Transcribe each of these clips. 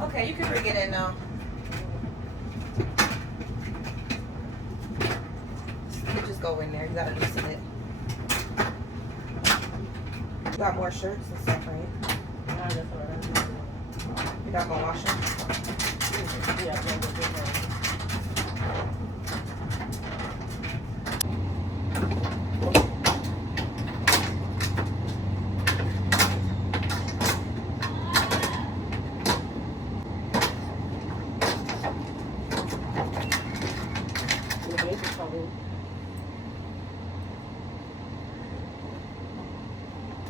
Okay, you can bring it in now. You just go in there. You gotta loosen it. You got more shirts and stuff, right? You not gonna wash them? Yeah,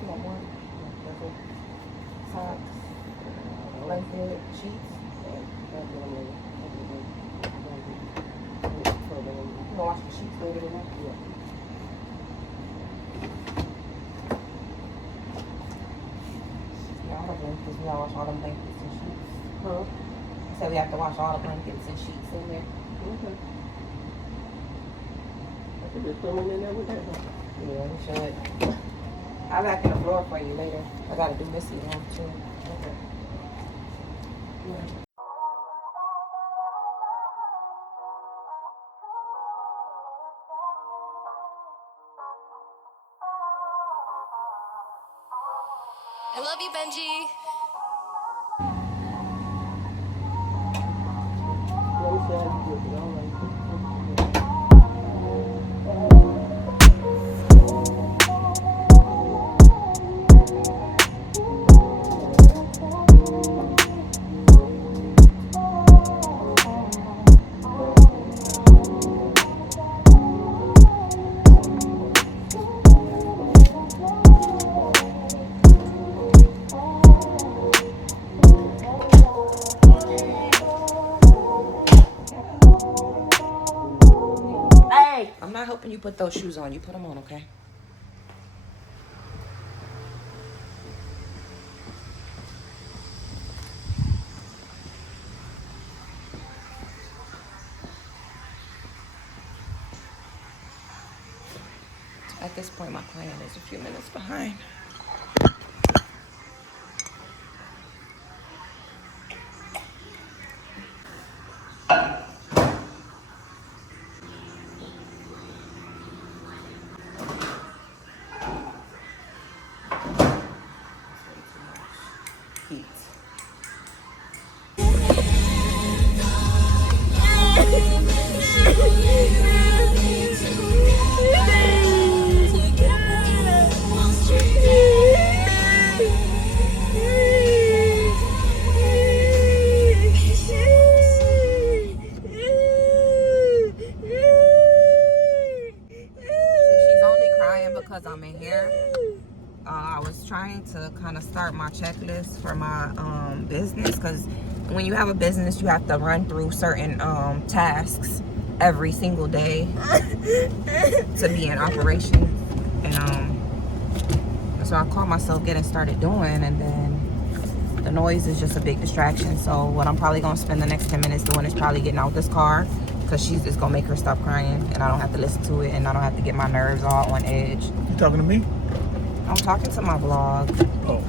You want more? Socks, blanket, sheets. You gonna wash the sheets later tonight? Yeah. Yeah, all the blankets. We gotta wash all the blankets and sheets. Huh? I said we have to wash all the blankets and sheets in there. Okay. I should just throw them in there with that. Yeah, we should. I'll vacuum the floor for you later. I gotta do Missy now too. Okay. Yeah. I love you, Benji. Let me see how you do it. All right. I'm not helping you put those shoes on. You put them on, okay? At this point, my client is a few minutes behind. Heat. Because I'm in here, I was trying to kind of start my checklist for my business, because when you have a business you have to run through certain tasks every single day to be in operation, and so I caught myself getting started doing, and then the noise is just a big distraction. So what I'm probably gonna spend the next 10 minutes doing is probably getting out this car, because she's just gonna make her stop crying and I don't have to listen to it and I don't have to get my nerves all on edge. You talking to me? I'm talking to my vlog. Oh.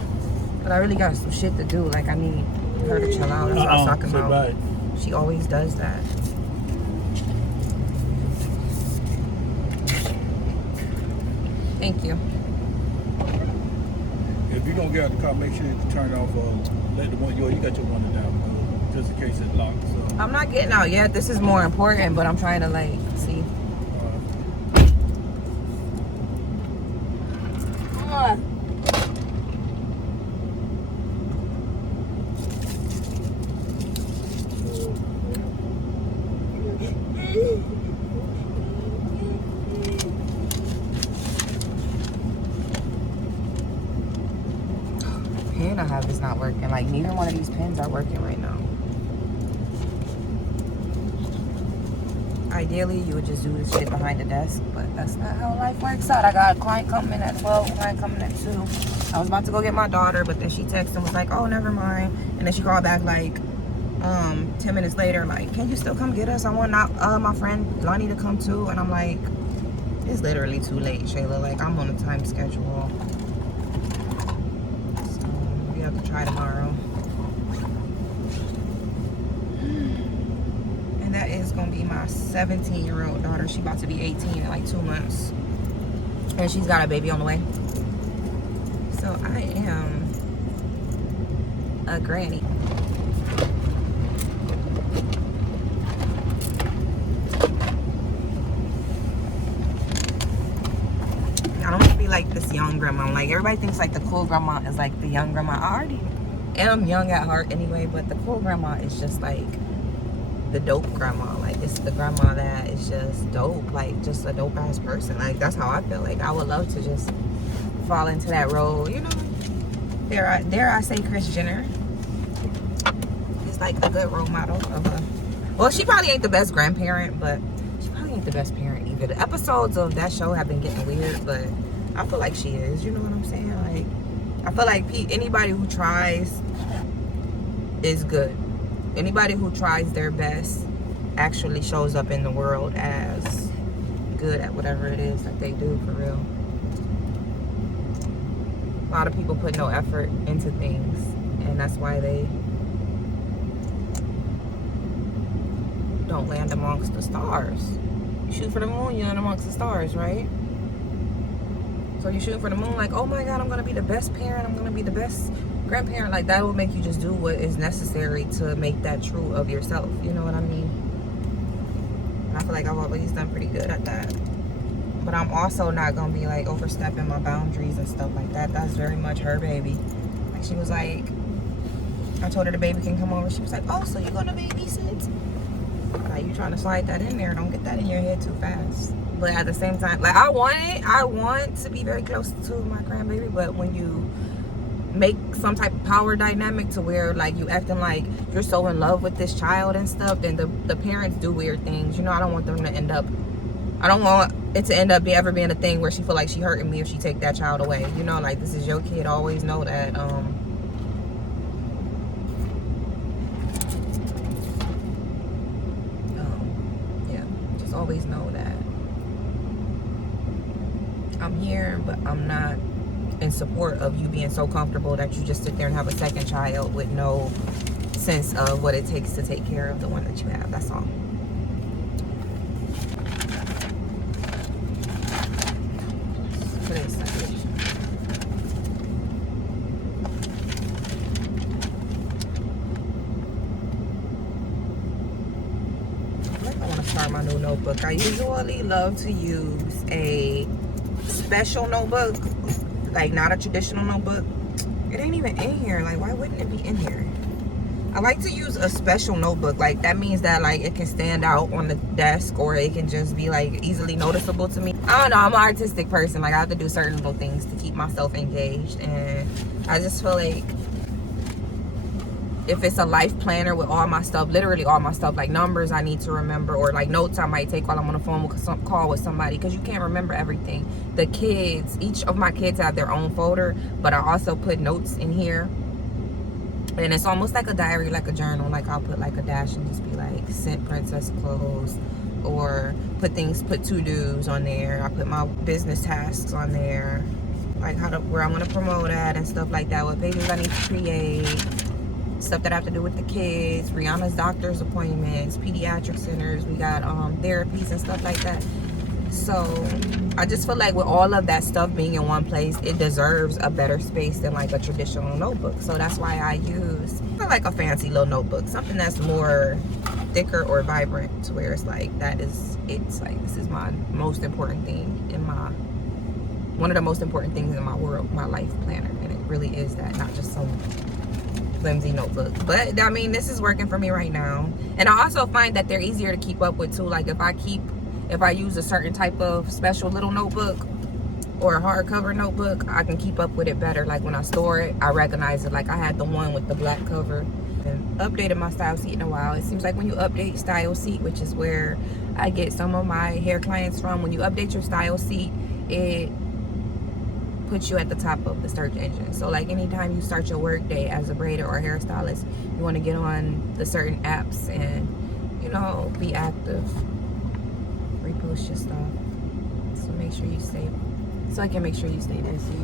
But I really got some shit to do. Like, I need her to chill out. That's what I was talking about. Bye. She always does that. Thank you. If you don't get out of the car, make sure you turn it off. Let the one you got your window down, just in case it's locked. So. I'm not getting out yet. This is more important, but I'm trying to, like, see. Pen I have is not working. Like, neither one of these pens are working right now. Ideally, you would just do this shit behind the desk, but that's not how life works out. I got a client coming at 12, a client coming at 2. I was about to go get my daughter, but then she texted and was like, oh, never mind. And then she called back like 10 minutes later, like, can you still come get us? I want my friend Lonnie to come too. And I'm like, it's literally too late, Shayla. Like, I'm on a time schedule. So we have to try tomorrow. be my 17-year-old daughter. She about to be 18 in like 2 months. And she's got a baby on the way. So I am a granny. I don't want to be like this young grandma. Like, everybody thinks like the cool grandma is like the young grandma. I already am young at heart anyway, but the cool grandma is just like the dope grandma. Like, it's the grandma that is just dope, like just a dope ass person. Like, that's how I feel. Like, I would love to just fall into that role, you know. Dare I say Kris Jenner is like a good role model of a, well, she probably ain't the best grandparent, but she probably ain't the best parent either. The episodes of that show have been getting weird, but I feel like she is, you know what I'm saying? Like, I feel like anybody who tries is good. Anybody who tries their best actually shows up in the world as good at whatever it is that they do, for real. A lot of people put no effort into things, and that's why they don't land amongst the stars. You shoot for the moon, you land amongst the stars, right? So you shoot for the moon like, oh my God, I'm gonna be the best parent, I'm gonna be the best grandparent. Like, that will make you just do what is necessary to make that true of yourself, you know what I mean? And I feel like I've always done pretty good at that. But I'm also not gonna be like overstepping my boundaries and stuff like that. That's very much her baby. Like, she was like, I told her the baby can come over. She was like, oh, so you're gonna babysit? Like, you trying to slide that in there. Don't get that in your head too fast. But at the same time, like, I want to be very close to my grandbaby. But when you make some type of power dynamic to where like you acting like you're so in love with this child and stuff, then the parents do weird things. You know, I don't want them to end up, I don't want it to end up ever being a thing where she feel like she hurting me if she take that child away. You know, like, this is your kid. Always know that. Yeah, just always know that I'm here, but I'm not in support of you being so comfortable that you just sit there and have a second child with no sense of what it takes to take care of the one that you have. That's all. I want to start my new notebook. I usually love to use a special notebook, like not a traditional notebook. It ain't even in here. Like, why wouldn't it be in here? I like to use a special notebook. Like, that means that like it can stand out on the desk, or it can just be like easily noticeable to me. I don't know, I'm an artistic person. Like, I have to do certain little things to keep myself engaged, and I just feel like if it's a life planner with all my stuff, literally all my stuff, like numbers I need to remember, or like notes I might take while I'm on a phone call with somebody, because you can't remember everything. The kids, each of my kids have their own folder, but I also put notes in here, and it's almost like a diary, like a journal. Like, I'll put like a dash and just be like, sent princess clothes, or put to-dos on there. I put my business tasks on there, like where I'm gonna promote at and stuff like that, what pages I need to create, stuff that have to do with the kids, Rihanna's doctor's appointments, pediatric centers, we got therapies and stuff like that. So I just feel like with all of that stuff being in one place, it deserves a better space than like a traditional notebook. So that's why I use like a fancy little notebook, something that's more thicker or vibrant, to where it's like, it's like, this is my most important thing in my, one of the most important things in my world, my life planner. And it really is that, not just some flimsy notebook. But I mean, this is working for me right now. And I also find that they're easier to keep up with too. Like, if I use a certain type of special little notebook or a hardcover notebook, I can keep up with it better. Like, when I store it, I recognize it. Like, I had the one with the black cover. And updated my Style Seat in a while. It seems like when you update Style Seat, which is where I get some of my hair clients from, when you update your Style Seat, it puts you at the top of the search engine. So like, anytime you start your work day as a braider or hairstylist, you want to get on the certain apps and, you know, be active, repost your stuff, so make sure you stay, so I can make sure you stay busy.